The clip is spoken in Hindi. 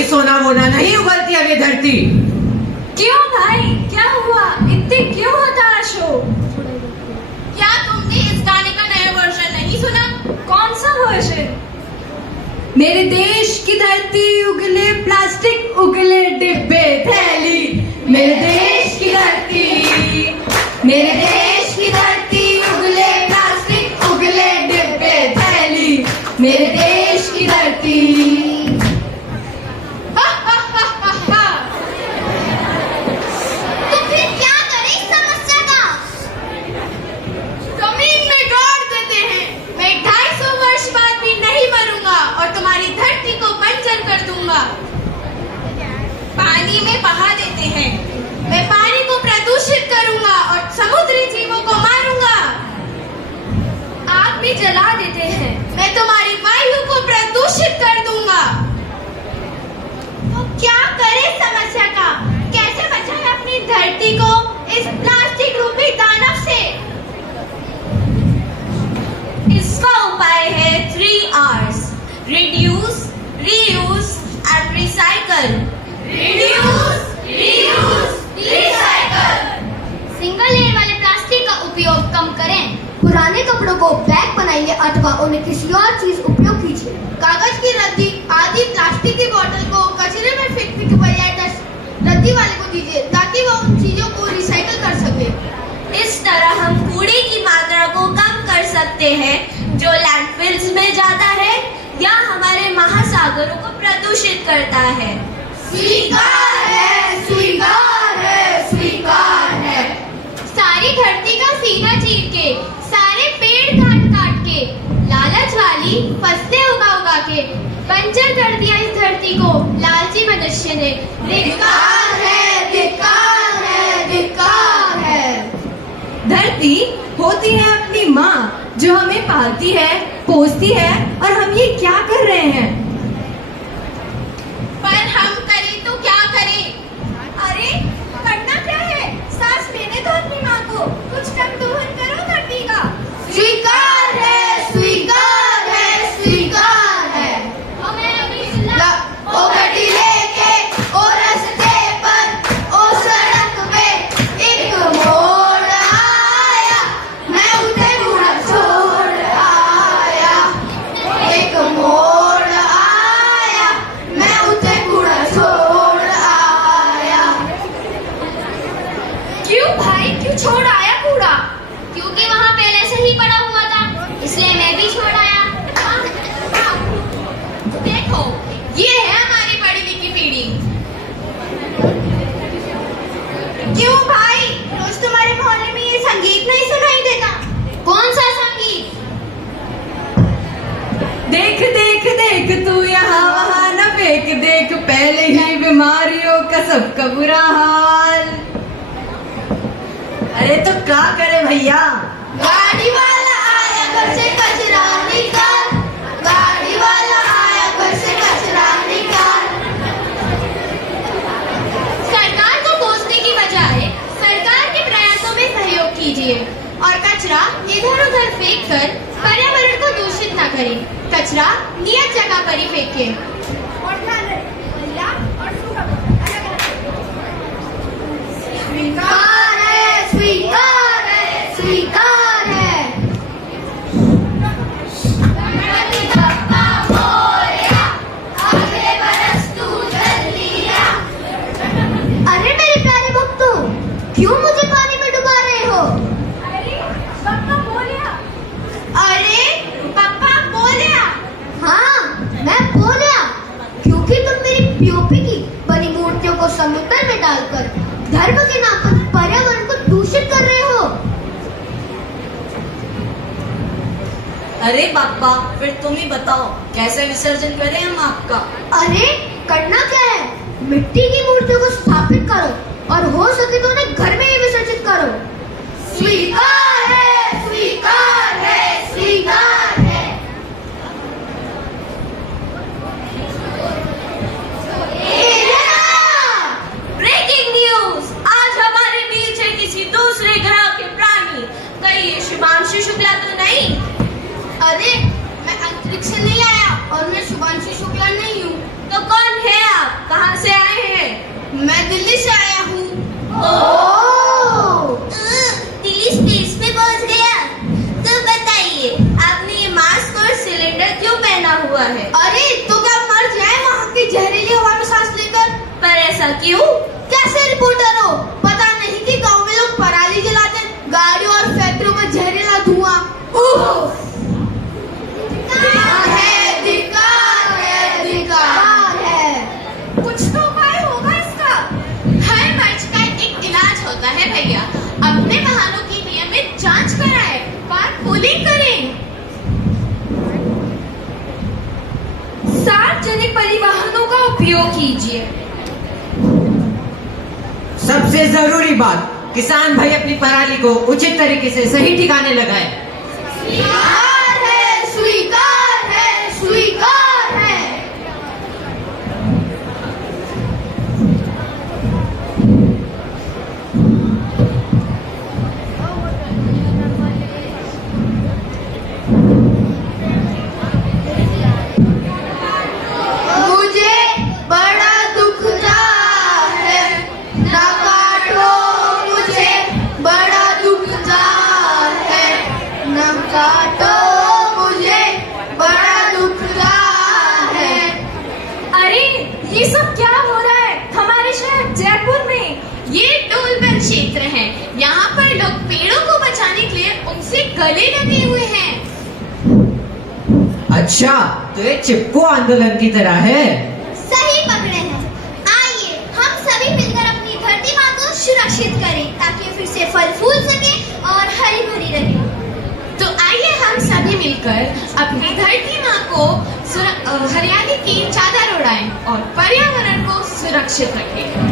कोई सोना वोना नहीं उगलती अब ये धरती। क्यों भाई, क्या हुआ? इतने क्यों हताश हो? क्या तुमने इस गाने का नया वर्जन नहीं सुना? कौन सा वर्जन? मेरे देश की धरती उगले प्लास्टिक, उगले डिब्बे थैली। मेरे देश की धरती, मेरे देश की धरती उगले प्लास्टिक, उगले डिब्बे थैली। मेरे देश की धरती। तो फिर क्या करें इस समस्या का? जमीन में गाड़ देते हैं। मैं 250 वर्ष बाद भी नहीं मरूंगा और तुम्हारी धरती को बंजर कर दूंगा। पानी में बहा देते हैं। मैं पानी को प्रदूषित करूंगा और समुद्री जीवों को मारूंगा। आग में जला देते हैं। मैं तुम्हारी वायु को प्रदूषित कर दूंगा। तो क्या करें समस्या का? कैसे बचाएं अपनी धरती को इस प्लास्टिक रूपी दानव से? इसका उपाय है 3 R's: reduce, reuse and recycle. Reduce, reuse, recycle. Single layer वाले प्लास्टिक का उपयोग कम करें। पुराने कपड़ों को बैग बनाइए अथवा उन्हें किसी और चीज उपयोग कीजिए। कागज की रद्दी आदि प्लास्टिक की बोतल को कचरे में फेंकने के बजाय रद्दी वाले को दीजिए ताकि वो उन चीजों को रिसाइकल कर सके। इस तरह हम कूड़े की मात्रा को कम कर सकते हैं जो लैंडफिल्स में जाता है या हमारे महासागरों को प्रदूषित करता है। स्वीकार है, स्वीकार है, स्वीकार है। सारी धरती का सीना चीर के, सारे पेड़ काट के, लालच वाली फसलें उगा के बंजर कर दिया इस धरती को लालची मनुष्य ने। धिक्कार है, धिक्कार है, धिक्कार है। धरती होती है अपनी माँ जो हमें पालती है, पोसती है, और हम ये क्या कर रहे हैं? पर हम करें तो क्या करें? अरे करना क्या है? सांस लेने दो अपनी माँ को। कुछ कम दोहन करो धरती का। स्वीकार है, स्वीकार है, स्वीकार है। ओ गड्डी लेके ओ रास्ते पर ओ सड़क पे एक मोड़ आया, मैं उसे कूड़ा छोड़ आया। एक मोड़ आया, मैं उसे कूड़ा छोड़ आया। क्यों भाई, क्यों छोड़ आया कूड़ा? क्योंकि वहाँ पहले से ही पड़ा हुआ था, इसलिए मैं भी छोड़ आया। देखो, ये है हमारी बड़ी लिखी पीढ़ी। क्यों भाई, रोज तुम्हारे मोहल्ले में ये संगीत नहीं सुनाई देता? कौन सा संगीत? देख देख देख तू यहाँ वहाँ न फेंक, देख पहले ही बीमारियों का सबका बुरा हाल। अरे तो क्या करे भैया? गाड़ी वाला आया घर से कचरा निकाल। गाड़ी वाला आया घर से कचरा निकाल। सरकार को कोसने की बजाय सरकार के प्रयासों में सहयोग कीजिए और कचरा इधर उधर फेंक कर पर्यावरण को दूषित न करें। कचरा नियत जगह पर ही फेंकें। स्वीकार है, स्वीकार है, स्वीकार है। गणपति बप्पा मोरया, अगले बरस तू जल लिया। अरे मेरे प्यारे भक्तों, क्यों मुझे पानी में डुबा रहे हो? अरे बप्पा बोलिया। अरे बप्पा बोलिया। हाँ, मैं बोला, क्योंकि तुम मेरी पीओपी की बनी मूर्तियों को समुद्र में डालकर धर्म के नाम पर पर्यावरण को दूषित कर रहे हो। अरे बाप्पा, फिर तुम ही बताओ कैसे विसर्जन करें हम आपका? अरे करना क्या है, मिट्टी की मूर्तियों को स्थापित करो और हो सके तो उन्हें घर में ही विसर्जित करो। स्वीकार है, स्वीकार है, स्वीकार है। Breaking news! आज हमारे बीच है किसी दूसरे ग्रह के प्राणी। कहीं ये शुभांशु शुक्ला तो नहीं? अरे मैं अंतरिक्ष से नहीं आया और मैं शुभांशु शुक्ला नहीं हूँ। तो कौन है आप? क्यों? कैसे रिपोर्टर हो? पता नहीं कि गांव में लोग पराली जलाते हैं, गाड़ियों और फैक्ट्रियों में जहरीला धुआं। धिक्कार है। कुछ तो उपाय होगा इसका। हर मर्ज का एक इलाज होता है भैया। अपने वाहनों की नियमित जांच कराएं, कारपूलिंग करें। सार्वजनिक परिवहनों का उपयोग कीजिए। सबसे जरूरी बात, किसान भाई अपनी पराली को उचित तरीके से सही ठिकाने लगाए। स्वीकार है, स्वीकार है, स्वीकार है। मुझे बड़ा दुखता है, ना काटो मुझे, बड़ा दुखता है, ना काटो मुझे, बड़ा दुखता है। अरे ये सब क्या हो रहा है हमारे शहर जयपुर में? ये टोलबल क्षेत्र है। यहाँ पर लोग पेड़ों को बचाने के लिए उनसे गले लगे हुए हैं। अच्छा, तो ये चिपको आंदोलन की तरह है। सही पकड़े हैं। आइए हम सभी मिलकर अपनी धरती माँ को सुरक्षित करें ताकि ये फिर से फल फूल सके और हरी भरी रहे। तो आइए हम सभी मिलकर अपनी धरती माँ को हरियाली की चादर उड़ाएं और पर्यावरण को सुरक्षित रखें।